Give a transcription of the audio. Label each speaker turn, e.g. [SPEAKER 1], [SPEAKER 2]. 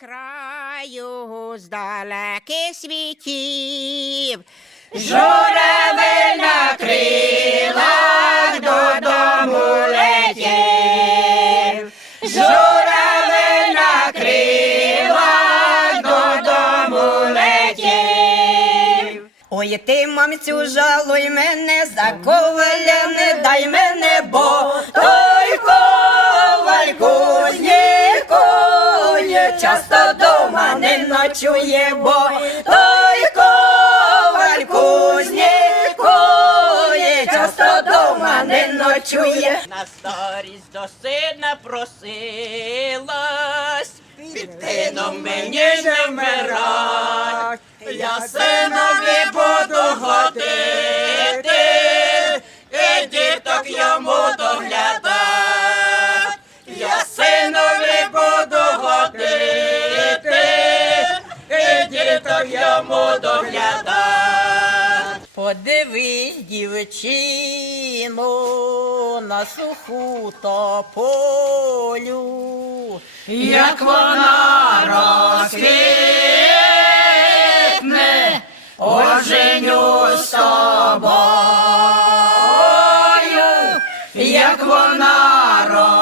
[SPEAKER 1] краю з далеких світів. Журавель на крилах додому летів. Журавель на крилах додому летів. Ой, ти, мамцю, жалуй мене, за коваля не дай мене, бо часто дома не ночує, бо той коваль кузнікує, часто дома не ночує.
[SPEAKER 2] На старість до сина просилась, під сином мені не вмирать, я синові буду годити, і діток йому так йому доглядать. Подивись, дівчину, на суху тополю, як вона розквітне, оженю з тобою, як вона розквітне.